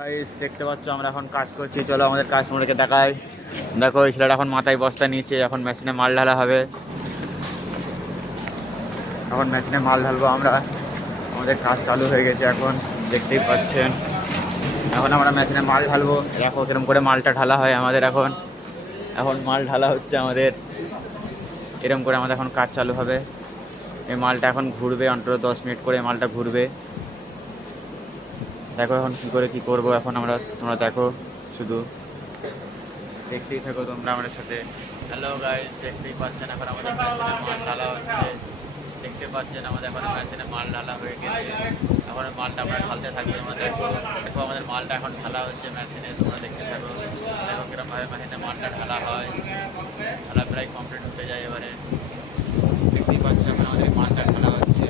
Guys দেখতে পাচ্ছ আমরা এখন কাজ করছি। চলো আমাদের কাস্টমারকে দেখাই। দেখো এই ছেলেটা এখন মাথায় বস্তা নিয়েছে, এখন মেশিনে মাল ঢালা হবে। এখন মেশিনে মাল ঢালবো আমরা। আমাদের কাজ চালু হয়ে গেছে এখন, দেখতেই পাচ্ছেন। এখন আমরা মেশিনে মাল ঢালবো। দেখো কিরকম করে মালটা ঢালা হয় আমাদের। এখন এখন মাল ঢালা হচ্ছে আমাদের। এরকম করে আমাদের এখন কাজ চালু হবে। এই মালটা এখন ঘুরবে, অন্তত 10 মিনিট করে মালটা ঘুরবে। দেখো এখন কী করে কী করবো এখন আমরা, তোমরা দেখো শুধু দেখতেই থাকো তোমরা আমাদের সাথে। হ্যালো গাইস, দেখতেই পাচ্ছেন এখন আমাদের মেশিনে মাল ঢালা হচ্ছে। দেখতে পাচ্ছেন আমাদের এখন মেশিনে মাল ঢালা হয়ে গেছে। এখন মালটা আমরা ঢালতে থাকবো। তোমরা দেখো দেখো আমাদের মালটা এখন ঢালা হচ্ছে মেশিনে, তোমরা দেখতে থাকো। দেখো কিরকমভাবে মেশিনে মালটা ঢালা হয়। ঢালা প্রায় কমপ্লিট হতে যায় এবারে। দেখতেই পাচ্ছেন এখন আমাদের মালটা ঢালা হচ্ছে।